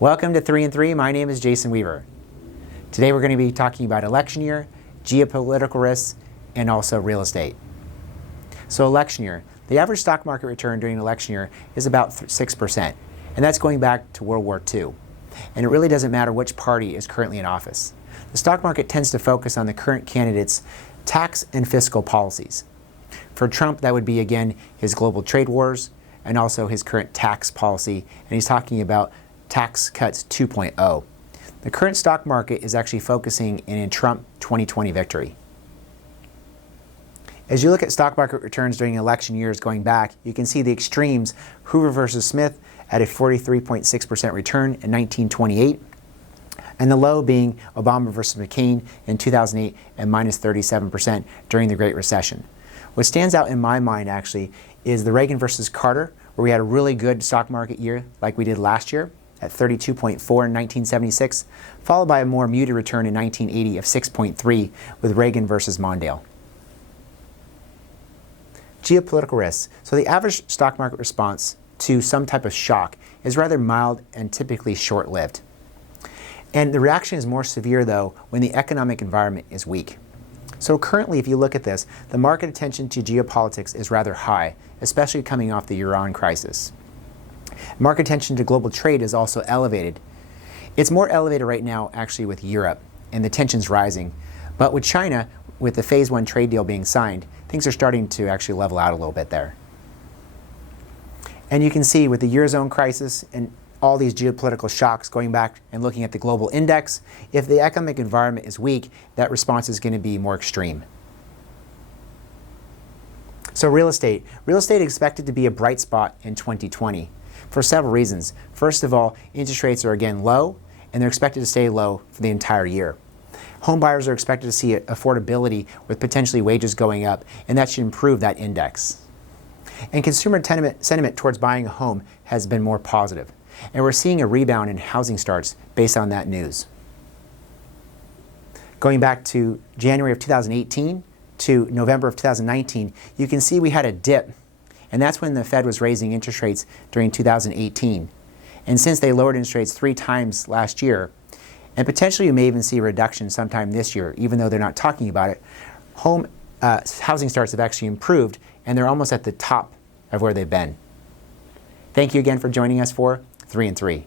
Welcome to 3 and 3. My name is Jason Weaver. Today we're going to be talking about election year, geopolitical risks, and also real estate. So election year. The average stock market return during election year is about 6%, and that's going back to World War II. And it really doesn't matter which party is currently in office. The stock market tends to focus on the current candidate's tax and fiscal policies. For Trump, that would be, again, his global trade wars and also his current tax policy, and he's talking about tax cuts 2.0. The current stock market is actually focusing in Trump 2020 victory. As you look at stock market returns during election years going back, you can see the extremes: Hoover versus Smith at a 43.6% return in 1928, and the low being Obama versus McCain in 2008 and minus 37% during the Great Recession. What stands out in my mind actually is the Reagan versus Carter, where we had a really good stock market year like we did last year at 32.4 in 1976, followed by a more muted return in 1980 of 6.3 with Reagan versus Mondale. Geopolitical risks. So the average stock market response to some type of shock is rather mild and typically short-lived. And the reaction is more severe, though, when the economic environment is weak. So currently, if you look at this, the market attention to geopolitics is rather high, especially coming off the Iran crisis. Market attention to global trade is also elevated. It's more elevated right now, actually, with Europe, and the tension's rising. But with China, with the Phase 1 trade deal being signed, things are starting to actually level out a little bit there. And you can see with the Eurozone crisis and all these geopolitical shocks going back and looking at the global index, if the economic environment is weak, that response is going to be more extreme. So real estate. Real estate is expected to be a bright spot in 2020 for several reasons. First of all, interest rates are again low, and they're expected to stay low for the entire year. Home buyers are expected to see affordability with potentially wages going up, and that should improve that index. And consumer sentiment towards buying a home has been more positive, and we're seeing a rebound in housing starts based on that news. Going back to January of 2018 to November of 2019, you can see we had a dip, and that's when the Fed was raising interest rates during 2018. And since they lowered interest rates 3 times last year, and potentially you may even see a reduction sometime this year, even though they're not talking about it, housing starts have actually improved, and they're almost at the top of where they've been. Thank you again for joining us for 3 and 3.